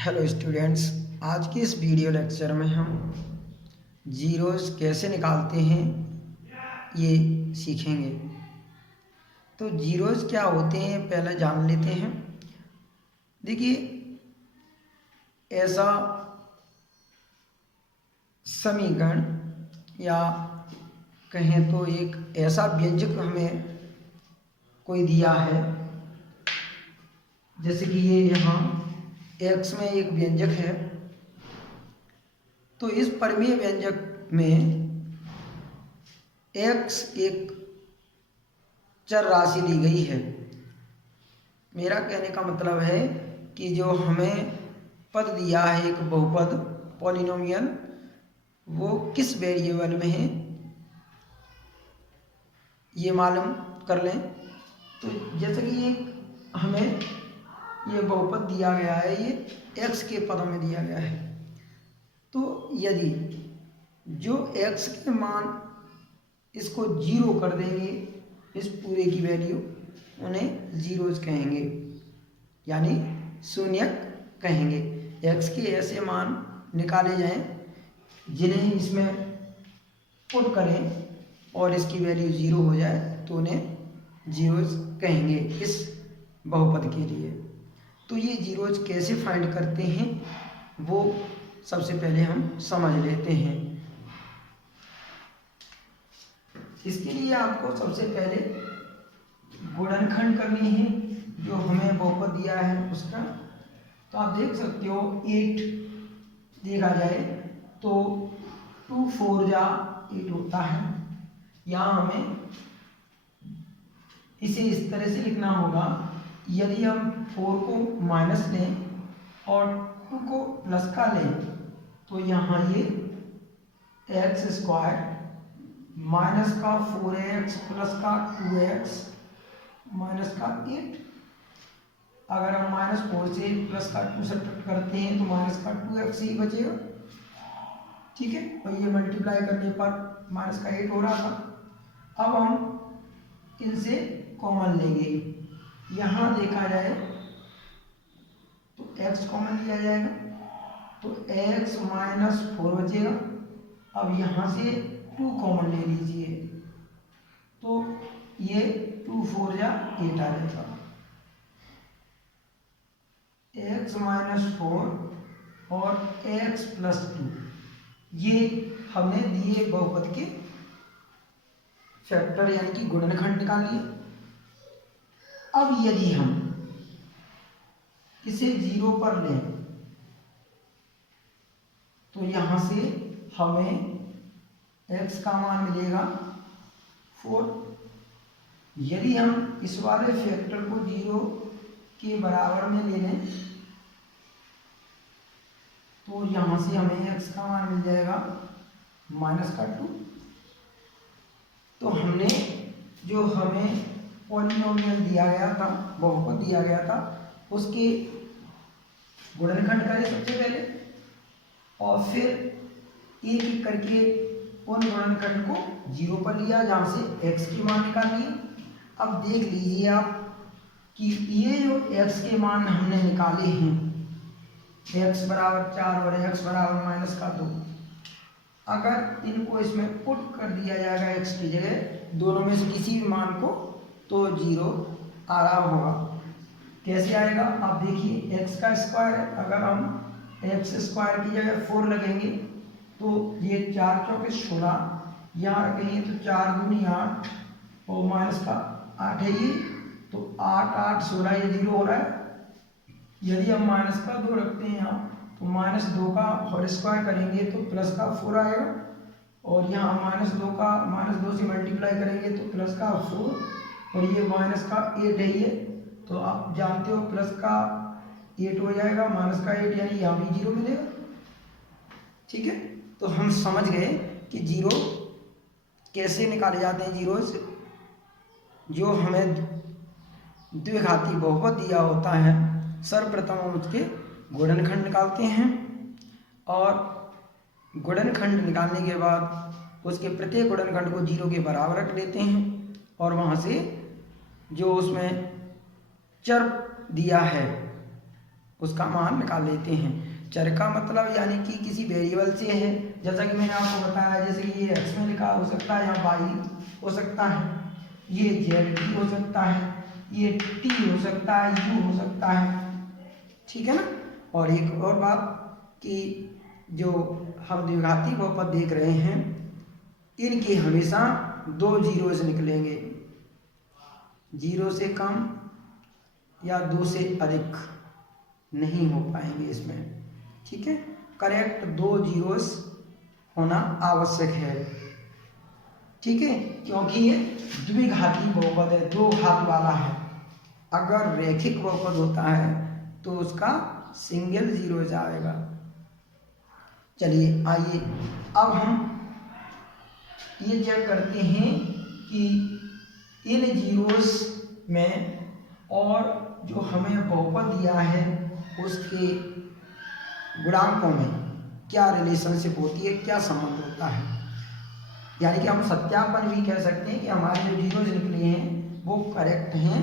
Hello students, आज के इस वीडियो लेक्चर में हम जीरोज़ कैसे निकालते हैं ये सीखेंगे। तो जीरोज़ क्या होते हैं पहले जान लेते हैं। देखिए, ऐसा समीकरण या कहें तो एक ऐसा व्यंजक हमें कोई दिया है, जैसे कि ये यहाँ x में एक व्यंजक है। तो इस परिमेय व्यंजक में x एक चर राशि ली गई है। मेरा कहने का मतलब है कि जो हमें पद दिया है, एक बहुपद पॉलिनोमियल, वो किस वेरिएबल में है ये मालूम कर लें। तो जैसे कि ये हमें ये बहुपद दिया गया है, ये x के पदों में दिया गया है। तो यदि जो x के मान इसको जीरो कर देंगे, इस पूरे की वैल्यू, उन्हें जीरोज कहेंगे, यानी शून्यक कहेंगे। x के ऐसे मान निकाले जाएं जिन्हें इसमें पुट करें और इसकी वैल्यू जीरो हो जाए तो उन्हें जीरोज कहेंगे इस बहुपद के लिए। तो ये जीरोज कैसे फाइंड करते हैं वो सबसे पहले हम समझ लेते हैं। इसके लिए आपको सबसे पहले गुणनखंड करनी है जो हमें बहुपद दिया है उसका। तो आप देख सकते हो 8 देखा जाए तो 2 4 जा 8 होता है। यहाँ हमें इसे इस तरह से लिखना होगा, यदि हम 4 को माइनस लें और 2 को प्लस का लें तो यहाँ ये एक्स स्क्वायर माइनस का 4x प्लस का 2x माइनस का 8। अगर हम -4 से प्लस का 2 सब्ट्रैक्ट करते हैं तो माइनस का 2x ही बचेगा, ठीक है। और ये मल्टीप्लाई करने पर माइनस का 8 हो रहा था। अब हम इनसे कॉमन लेंगे। यहाँ देखा जाए तो x कॉमन लिया जाएगा तो x -4 बचेगा। अब यहाँ से 2 कॉमन ले लीजिए तो ये 2 4 जा 8 आ जाएगा। x -4 और x + 2 ये हमने दिए बहुपद के फैक्टर यानी कि गुणनखंड निकाल लिए। अब यदि हम इसे 0 पर लें तो यहाँ से हमें x का मान मिलेगा 4। यदि हम इस वाले फैक्टर को 0 के बराबर में ले लें तो यहाँ से हमें x का मान मिल जाएगा -2। तो हमने जो हमें पॉलिनोमियल दिया गया था, बहुपद दिया गया था, उसके गुणनखंड करें सबसे पहले और फिर एक एक करके उन गुणनखंड को 0 पर लिया जहाँ से x की मान निकाल लिए। अब देख लीजिए आप कि ये जो x के मान हमने निकाले हैं, x बराबर 4 और x बराबर -2, अगर इनको इसमें पुट कर दिया जाएगा x की जगह, दोनों में से किसी भी मान को, तो 0 आ रहा होगा। कैसे आएगा आप देखिए, x का स्क्वायर है, अगर हम x स्क्वायर की जगह 4 लगेंगे तो ये 4 चौके 16, यहाँ रखेंगे तो 4 दूनी 8 और माइनस का 8 है ये, तो 8 8 16 ये 0 हो रहा है। यदि हम -2 रखते हैं यहाँ तो -2 का होल स्क्वायर करेंगे तो प्लस का 4 आएगा, और यहाँ -2 से मल्टीप्लाई करेंगे तो प्लस का 4, और ये माइनस का 8 है ये, तो आप जानते हो प्लस का 8 हो जाएगा, माइनस का 8 यानी यहाँ भी 0 मिलेगा, ठीक है। तो हम समझ गए कि 0 कैसे निकाले जाते हैं। जीरोज जो हमें द्विघाती बहुपद दिया होता है, सर्वप्रथम हम उसके गुणनखंड निकालते हैं और गुणनखंड निकालने के बाद उसके प्रत्येक गुणनखंड को 0 के बराबर रख लेते हैं और वहाँ से जो उसमें चर दिया है उसका मान निकाल लेते हैं। चर का मतलब यानी कि किसी वेरिएबल से है, जैसा कि मैंने आपको बताया, जैसे कि ये x में लिखा हो सकता है, या y हो सकता है, ये z भी हो सकता है, ये t हो सकता है, u हो सकता है, ठीक है ना। और एक और बात कि जो हम द्विघाती बहुपद देख रहे हैं, इनके हमेशा 2 जीरोस निकलेंगे, 0 से कम या 2 से अधिक नहीं हो पाएंगे इसमें, ठीक है। करेक्ट 2 जीरोस होना आवश्यक है, ठीक है, क्योंकि ये द्विघाती बहुपद है, 2 घात वाला है। अगर रैखिक बहुपद होता है तो उसका सिंगल जीरो जाएगा। चलिए आइए अब हम ये चेक करते हैं कि इन जीरोस में और जो हमें बहुपद दिया है उसके गुणांकों में क्या रिलेशनशिप होती है, क्या संबंध होता है। यानी कि हम सत्यापन भी कह सकते हैं कि हमारे जो जीरोस निकले हैं वो करेक्ट हैं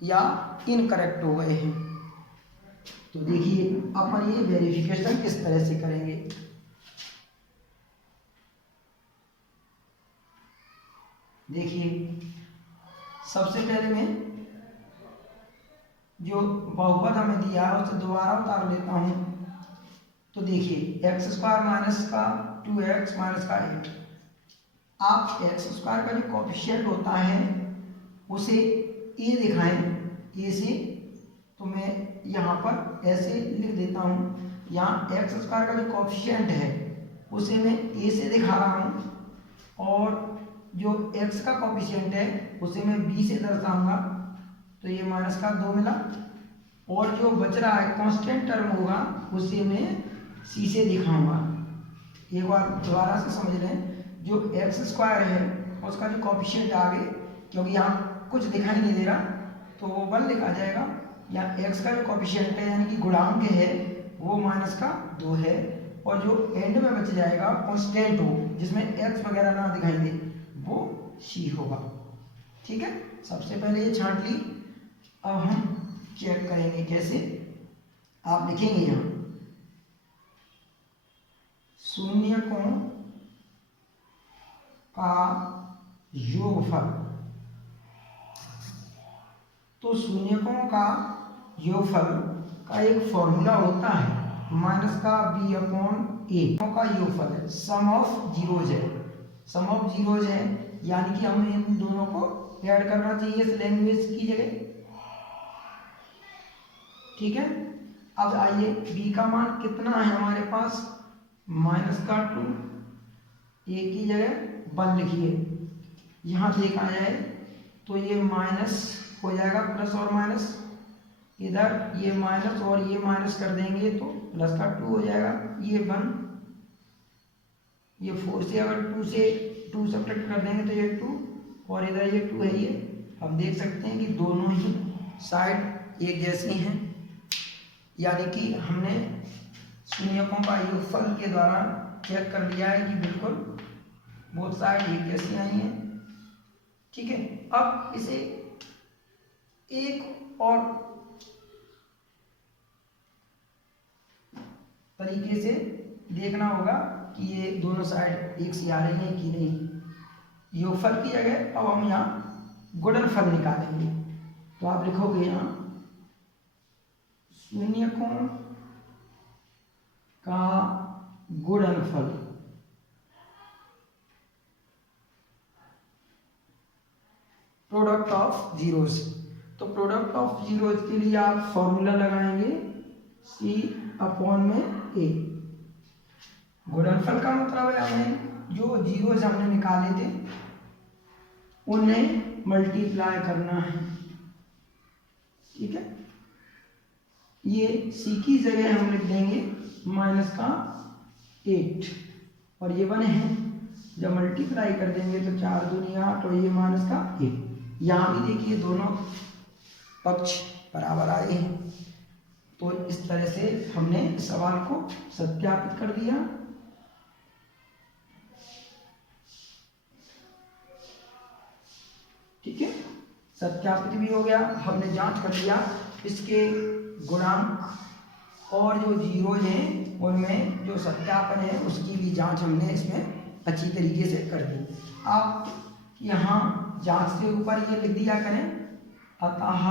या इनकरेक्ट हो गए हैं। तो देखिए अपन ये वेरिफिकेशन किस तरह से करेंगे। देखिए सबसे पहले मैं जो बहुपद हमें दिया है उसे दोबारा उतार लेता हूं। तो देखिए एक्स स्क्वायर माइनस का 2x माइनस का 8, आप एक्स स्क्वायर का जो कोफिशिएंट होता है उसे ए दिखाएं, ए से, तो मैं यहाँ पर ऐसे लिख देता हूँ। यहाँ एक्स स्क्वायर का जो कोफिशिएंट है उसे मैं ए से दिखा रहा हूँ, और जो x का कोफिशिएंट है उसे मैं b से दर्शाऊंगा। तो ये माइनस का 2 मिला, और जो बच रहा है कांस्टेंट टर्म होगा उसे मैं c से दिखाऊंगा। एक बार दोबारा से समझ लें, जो एक्स स्क्वायर है उसका जो कोफिशिएंट आगे, क्योंकि यहाँ कुछ दिखाई नहीं दे रहा तो वो 1 लिखा जाएगा। यहाँ x का जो कोफिशिएंट है यानी कि गुणांक है वो माइनस का 2 है, और जो एंड में बच जाएगा कांस्टेंट हो जिसमें x वगैरह ना दिखाई दे वो c होगा, ठीक है। सबसे पहले ये छांट ली। अब हम चेक करेंगे कैसे। आप लिखेंगे यहाँ शून्यकों का योगफल। तो शून्यकों का योगफल का एक फॉर्मूला होता है माइनस का b/a का योगफल है, सम ऑफ जीरोज है, सम ऑफ जीरोज है, यानी कि हमें इन दोनों को ऐड करना चाहिए इस लैंग्वेज की जगह, ठीक है। अब आइए b का मान कितना है हमारे पास, माइनस का 2, a की जगह 1 लिखिए। यहाँ देखा जाए तो ये माइनस हो जाएगा, प्लस और माइनस, इधर ये माइनस और ये माइनस कर देंगे तो प्लस का 2 हो जाएगा, ये 1, ये 4 से अगर 2 से 2 सब्ट्रैक्ट कर देंगे तो ये 2, और इधर ये 2 है। ये हम देख सकते हैं कि दोनों ही साइड एक जैसी हैं, यानी कि हमने शून्यकों का योगफल के द्वारा चेक कर लिया है कि बिल्कुल बोथ साइड एक जैसी आई हैं, ठीक है। अब इसे एक और तरीके से देखना होगा कि ये दोनों साइड एक सी आ रही हैं कि नहीं। योगफल की जगह अब हम यहाँ गुणनफल निकालेंगे। तो आप लिखोगे यहाँ शून्यकों का गुणनफल, प्रोडक्ट ऑफ जीरोस। तो प्रोडक्ट ऑफ जीरोस के लिए आप फॉर्मूला लगाएंगे c/a। गुणनफल का मतलब है हमें जो जीरोस हमने निकाले थे उन्हें मल्टीप्लाई करना है, ठीक है। ये c की जगह हम लिख देंगे माइनस का 8, और ये 1 है, जब मल्टीप्लाई कर देंगे तो 4 दूनी 8, और ये माइनस का 8। यहाँ भी देखिए दोनों पक्ष बराबर आए हैं। तो इस तरह से हमने सवाल को सत्यापित कर दिया। ठीक है, सत्यापित भी हो गया, हमने जांच कर लिया इसके गुणांक और जो जीरो हैं उनमें जो सत्यापन है उसकी भी जांच हमने इसमें अच्छी तरीके से कर दी। आप यहाँ जांच से ऊपर ये लिख दिया करें, अतः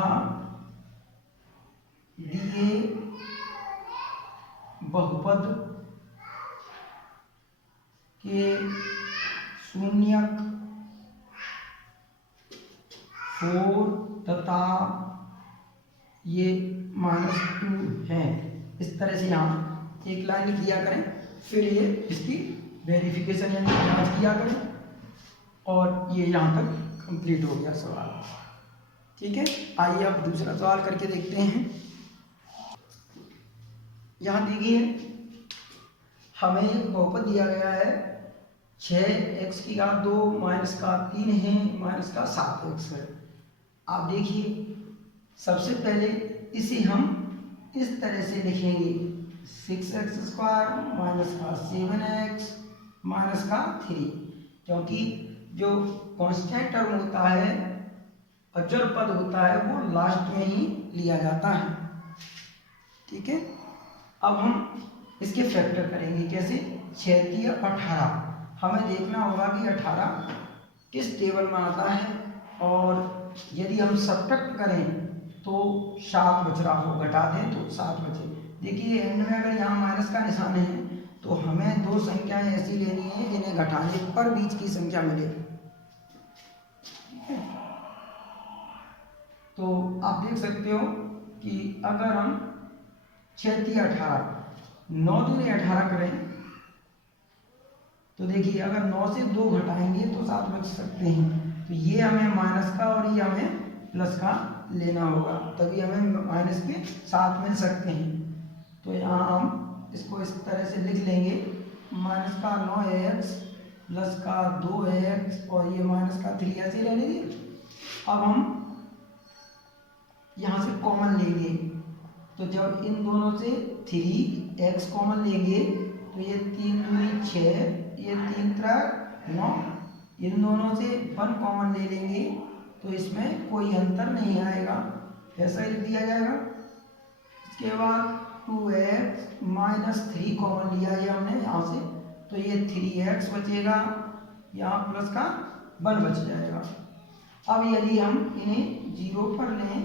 दिए बहुपद के शून्यक 4 तथा ये -2 है। इस तरह से यहाँ एक लाइन लिख दिया करें, फिर ये इसकी वेरिफिकेशन यानी जांच किया करें, और ये यहाँ तक कंप्लीट हो गया सवाल। ठीक है, आइए अब दूसरा सवाल करके देखते हैं। यहाँ देखिए हमें एक बहुपद दिया गया है 6x की घात 2 माइनस का 3 है माइनस का 7x है। आप देखिए सबसे पहले इसे हम इस तरह से लिखेंगे 6x² माइनस का 7x माइनस का 3, क्योंकि जो कांस्टेंट टर्म होता है, अचर पद होता है, वो लास्ट में ही लिया जाता है। ठीक है, अब हम इसके फैक्टर करेंगे कैसे। 6 × 18, हमें देखना होगा कि 18 किस टेबल में आता है, और यदि हम सब्ट्रैक्ट करें तो 7 बच रहा हो, घटा दें तो 7 बचे। देखिए एंड में अगर यहाँ माइनस का निशान है तो हमें दो संख्याएं ऐसी लेनी है जिन्हें घटाने पर बीच की संख्या मिले। तो आप देख सकते हो कि अगर हम 6 × 18 9 दूनी 18 करें तो देखिए अगर 9 से 2 घटाएंगे तो 7 बच सकते हैं। तो ये हमें माइनस का और ये हमें प्लस का लेना होगा, तभी हमें माइनस के 7 मिल सकते हैं। तो यहाँ हम इसको इस तरह से लिख लेंगे, माइनस का 9x प्लस का 2x और ये माइनस का 3 ऐसे ले लेंगे। अब हम यहाँ से कॉमन लेंगे, तो जब इन दोनों से 3x कॉमन लेंगे तो ये 3 दूनी 6, ये 3 × 9, इन दोनों से 1 कॉमन ले लेंगे तो इसमें कोई अंतर नहीं आएगा, ऐसा ही लिख दिया जाएगा। इसके बाद 2x माइनस 3 कॉमन लिया है हमने यहाँ से, तो ये 3x बचेगा, यहाँ प्लस का 1 बच जाएगा। अब यदि हम इन्हें 0 पर लें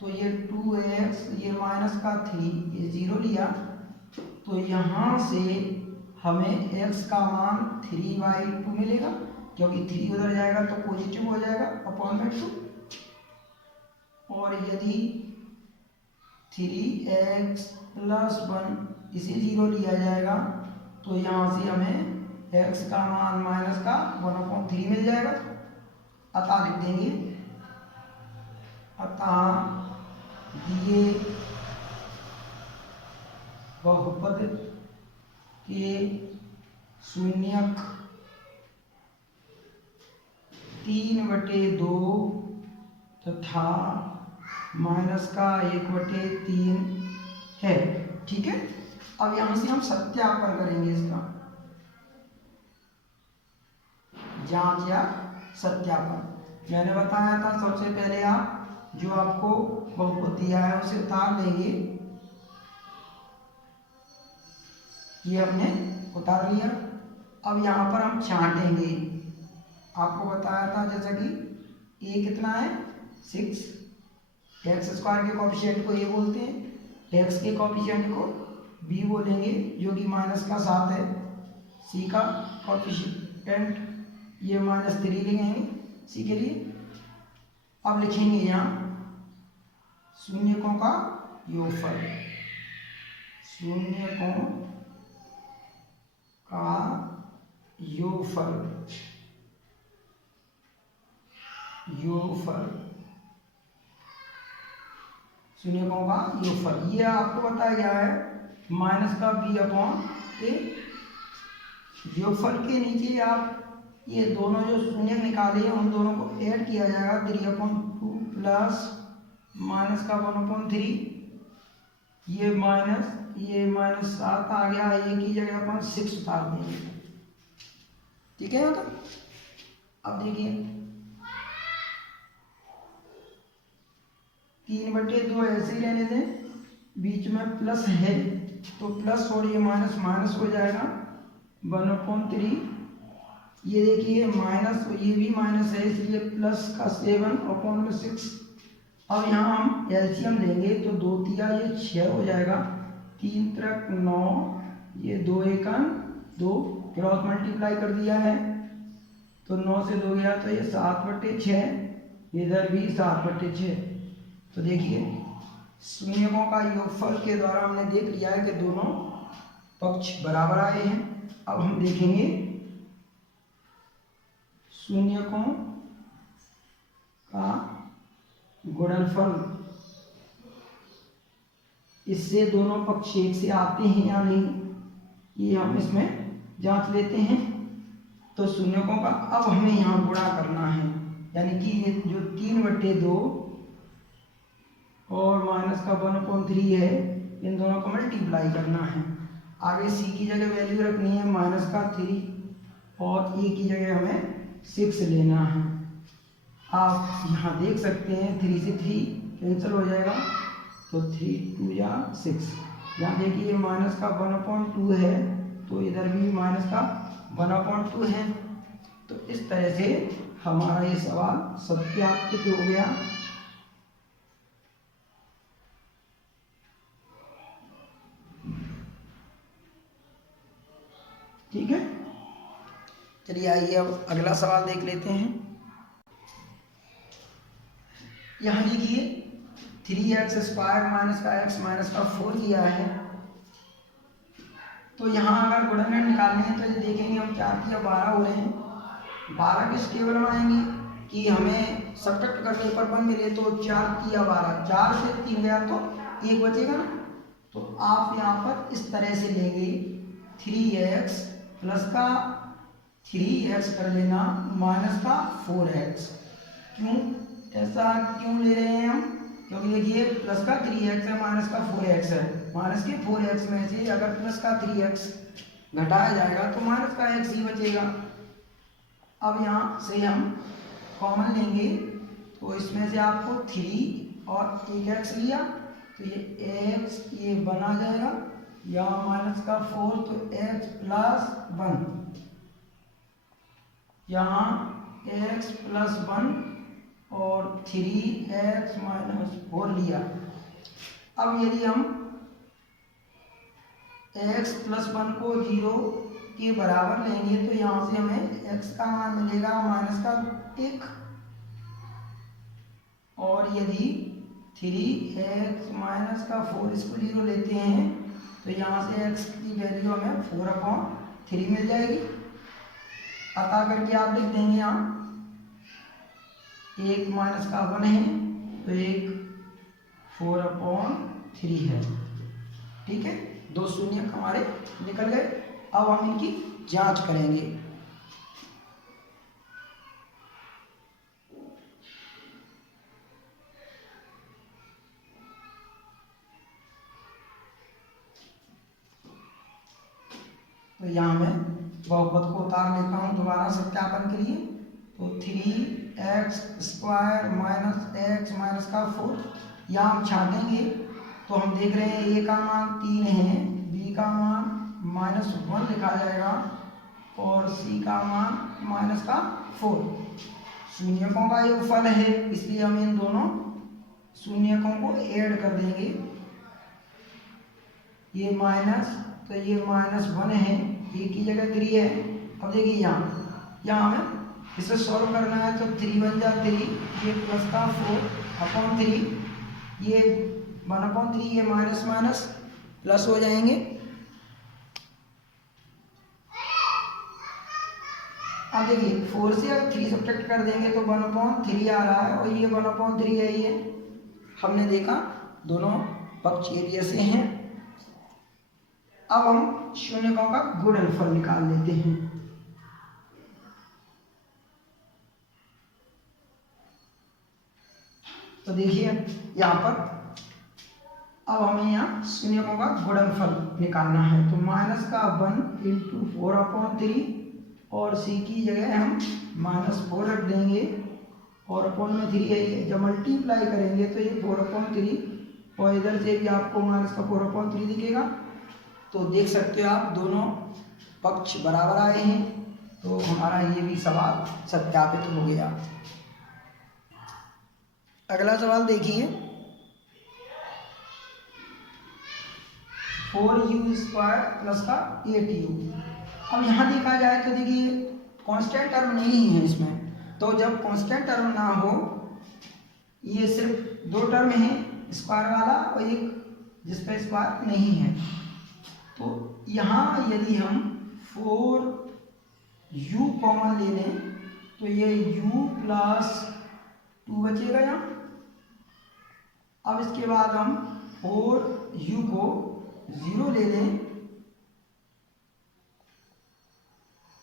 तो ये 2x, ये माइनस का 3, ये 0 लिया, तो यहाँ से हमें x का मान 3/2 मिलेगा, क्योंकि 3 उधर जाएगा तो पॉजिटिव हो जाएगा अपॉन में 2। और यदि 3x प्लस 1 इसे 0 लिया जाएगा तो यहाँ से हमें x का मान माइनस का 1/3 मिल जाएगा। अतः लिख देंगे, अतः दिए बहुपद के शून्यक 3/2 तथा माइनस का 1/3 है। ठीक है, अब यहाँ से हम सत्यापन करेंगे इसका, जांच या सत्यापन। मैंने बताया था सबसे पहले आप जो आपको बहुपद दिया है उसे उतार लेंगे, ये हमने उतार लिया। अब यहाँ पर हम छांटेंगे, आपको बताया था जैसा कि a कितना है 6, x² के कॉफिशिएंट को a बोलते हैं, x के कॉफिशिएंट को b बोलेंगे जो कि माइनस का 7 है, c का कॉफिशिएंट ये -3 लिखेंगे c के लिए। अब लिखेंगे यहाँ शून्यकों का योगफल, शून्यकों का योगफल, शून्यकों का योगफल, ये आपको बताया गया है माइनस का b/a। योगफल के नीचे आप ये दोनों जो शून्य निकाले हैं उन दोनों को ऐड किया जाएगा, 3/2 प्लस माइनस का 1/3, ये -7 आ गया, ये की जगह अपन 6 उतार देंगे। ठीक है, तो अब देखिए 3/2 ऐसे ही रहने दें, बीच में प्लस है तो प्लस और ये माइनस माइनस हो जाएगा 1/3। ये देखिए माइनस, ये भी माइनस है इसलिए प्लस का 7/6। अब यहाँ हम एलसीएम लेंगे तो 2 तिया ये 6 हो जाएगा, 3 त्रिक 9, ये 2 एकम 2, क्रॉस मल्टीप्लाई कर दिया है तो 9 से 2 गया तो ये 7/6, इधर भी 7/6। तो देखिए शून्यकों का योगफल के द्वारा हमने देख लिया है कि दोनों पक्ष बराबर आए हैं। अब हम देखेंगे शून्यकों का गुणनफल, इससे दोनों पक्ष एक से आते हैं या नहीं, ये हम इसमें जांच लेते हैं। तो शून्यकों का अब हमें यहाँ गुणा करना है, यानी कि ये जो 3/2 और माइनस का 1/3 है, इन दोनों को मल्टीप्लाई करना है। आगे सी की जगह वैल्यू रखनी है माइनस का 3 और ए की जगह हमें 6 लेना है। आप यहाँ देख सकते हैं 3 से 3 कैंसिल हो जाएगा तो 3 2 या 6। यहाँ देखिए माइनस का 1/2 है तो इधर भी माइनस का 1/2 है। तो इस तरह से हमारा ये सवाल सत्यापित हो गया। ठीक है, चलिए आइए अब अगला सवाल देख लेते हैं। यहाँ देखिए 3x² माइनस का x माइनस का 4 दिया है। तो यहाँ अगर गुणनफल निकालने हैं तो ये देखेंगे हम 4 तिया 12 हो रहे हैं। 12 किस टेबल में आएंगे कि हमें सब्ट्रैक्ट करने पर 1 मिले तो 4 तिया 12, 4 से 3 गया तो 1 बचेगा ना। तो आप यहाँ पर इस तरह से लेंगे 3x प्लस का 3x कर लेना माइनस का 4x। क्यों ऐसा क्यों ले रहे हैं हम, क्योंकि देखिए प्लस का 3x है माइनस का 4x है, माइनस के 4x में से अगर प्लस का 3x घटाया जाएगा तो माइनस का x ही बचेगा। अब यहाँ से हम कॉमन लेंगे तो इसमें से आपको 3 और एक x लिया तो ये x ये बना जाएगा, यहाँ माइनस का 4 तो x प्लस 1, यहाँ x प्लस 1 और 3x माइनस 4 लिया। अब यदि हम x प्लस 1 को 0 के बराबर लेंगे तो यहाँ से हमें x का मान मिलेगा माइनस का 1, और यदि 3x माइनस का 4 इसको 0 लेते हैं तो यहाँ से x की वैल्यू हमें 4/3 मिल जाएगी। अतः करके आप लिख देंगे यहाँ 1 माइनस का 1 है तो 1 4/3 है। ठीक है, 2 शून्य हमारे निकल गए। अब हम इनकी जांच करेंगे। तो यहाँ मैं बहुपद को उतार लेता हूँ दोबारा सत्यापन के लिए। तो 3x² माइनस x माइनस का 4 यहाँ हम छाटेंगे तो हम देख रहे हैं a का मान 3 है, b का मान -1 लिखा जाएगा और c का मान माइनस का 4। शून्यकों का योगफल है इसलिए हम इन दोनों शून्यकों को ऐड कर देंगे। ये माइनस तो ये -1 है, a की जगह 3 है। अब देखिए यहाँ हमें इसे सॉल्व करना है तो 3 बन जा 3, ये प्लस का 4/3, ये 1/3, ये माइनस माइनस प्लस हो जाएंगे। अब देखिए 4 से अगर 3 सब्ट्रैक्ट कर देंगे तो 1/3 आ रहा है और ये 1/3 है। ये हमने देखा दोनों पक्ष एरिया से हैं। अब हम शून्यकों का गुणनफल निकाल लेते हैं। तो देखिए यहाँ पर अब हमें यहाँ शून्यकों का गुणनफल निकालना है। तो माइनस का 1 × 4/3 और c की जगह हम -4 रख देंगे और अपॉन में 3 है। जब मल्टीप्लाई करेंगे तो ये 4/3 और इधर से भी आपको -4/3 दिखेगा। तो देख सकते हो आप दोनों पक्ष बराबर आए हैं, तो हमारा ये भी सवाल सत्यापित हो गया। अगला सवाल देखिए, 4u² प्लस का 8u। अब यहाँ देखा जाए तो देखिए कांस्टेंट टर्म नहीं है इसमें, तो जब कांस्टेंट टर्म ना हो, ये सिर्फ दो टर्म है, स्क्वायर वाला और एक जिसपे स्क्वायर नहीं है, तो यहाँ यदि हम 4u कॉमन ले लें तो ये u प्लस 2 बचेगा यहाँ। अब इसके बाद हम 4u को 0 ले लें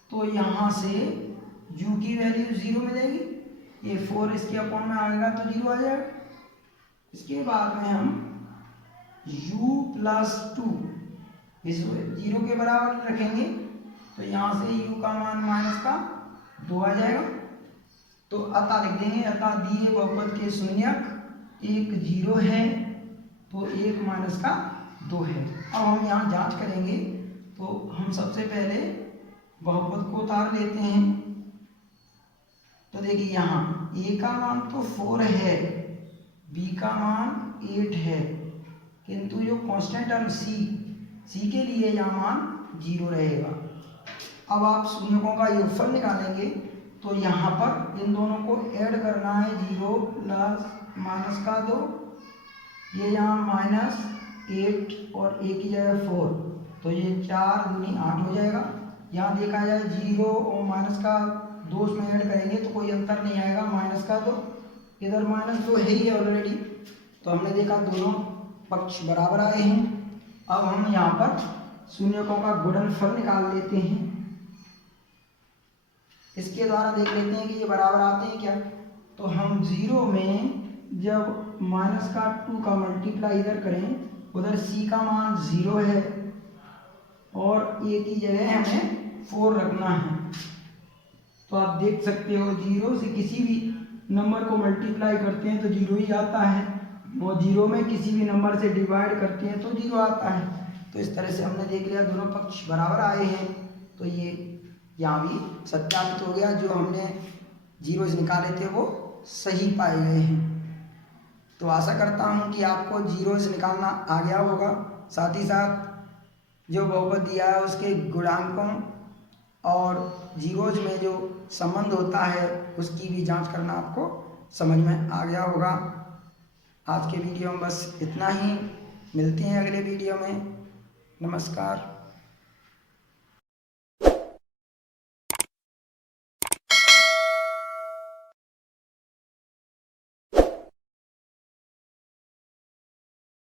तो यहाँ से u की वैल्यू 0 मिलेगी, ये 4 इसके अपॉन में आएगा तो 0 आ जाएगा। इसके बाद में हम u प्लस 2 इस 0 के बराबर रखेंगे तो यहाँ से u का मान -2 आ जाएगा। तो अतः लिख देंगे, अतः दिए बहुपद के शून्यक एक 0 है तो एक -2 है। अब हम यहाँ जांच करेंगे, तो हम सबसे पहले बहुपद को उतार लेते हैं। तो देखिए यहाँ a का मान तो 4 है, b का मान 8 है, किंतु जो कांस्टेंट टर्म c के लिए यहाँ मान 0 रहेगा। अब आप शून्यकों का योगफल निकालेंगे तो यहाँ पर इन दोनों को ऐड करना है, 0 प्लस -2, ये यहाँ -8 और a की जगह 4, तो ये 4 दूनी 8 हो जाएगा। यहाँ देखा जाए 0 और -2 में ऐड करेंगे तो कोई अंतर नहीं आएगा, -2 इधर -2 है ही ऑलरेडी, तो हमने देखा दोनों पक्ष बराबर आए हैं। अब हम यहाँ पर शून्यकों का गुणनफल निकाल लेते हैं, इसके द्वारा देख लेते हैं कि ये बराबर आते हैं क्या। तो हम 0 में जब -2 का मल्टीप्लाई इधर करें, उधर c का मान 0 है और a की जगह हमें 4 रखना है, तो आप देख सकते हो 0 से किसी भी नंबर को मल्टीप्लाई करते हैं तो 0 ही आता है, और 0 में किसी भी नंबर से डिवाइड करते हैं तो 0 आता है। तो इस तरह से हमने देख लिया दोनों पक्ष बराबर आए हैं, तो ये यहाँ भी सत्यापित हो गया, जो हमने 0 निकाले थे वो सही पाए गए हैं। तो आशा करता हूँ कि आपको 0 निकालना आ गया होगा, साथ ही साथ जो बहुपद दिया है उसके गुणांकों और 0 में जो संबंध होता है उसकी भी जांच करना आपको समझ में आ गया होगा। आज के वीडियो में बस इतना ही, मिलते हैं अगले वीडियो में। नमस्कार।